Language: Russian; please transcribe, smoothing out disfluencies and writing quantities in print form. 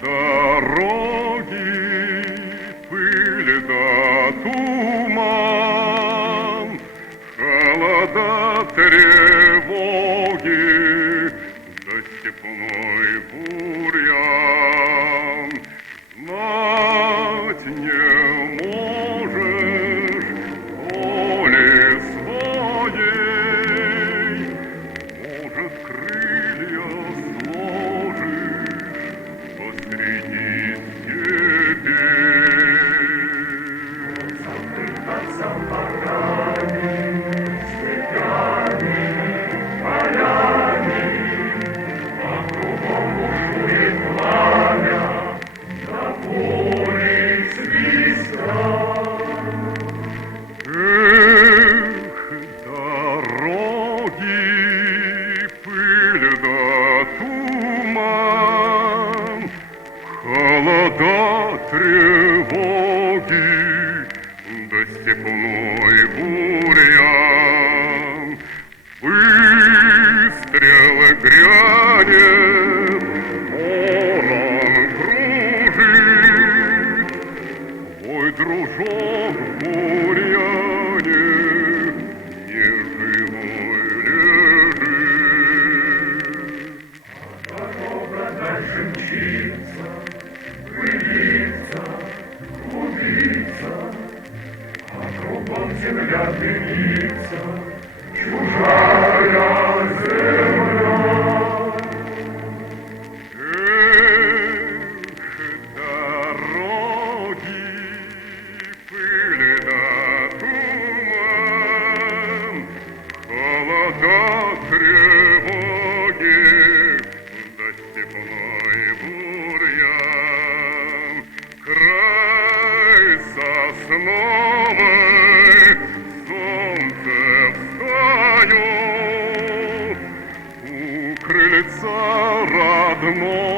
дороги, пыль да туман, холода, тревоги, да степной бурьян. Знать не можешь воли своей, может, крылья сложишь посреди степей. Задыхаться полями, степями, полями, а кругом бушует пламя, до бури свистят. Эх, дороги, пыль да туман, холода, тревоги, да степной бурьян. Выстрел грянет, ворон кружит, твой дружок в бурьяне неживой лежит. Дорога дальше мчится, пылится, клубится, а кругом земля дымится, чужая земля. Эх, дороги, пыль да туман, холода, тревоги, да степной бурьян. Край сосновый, солнце встает, у крыльца родного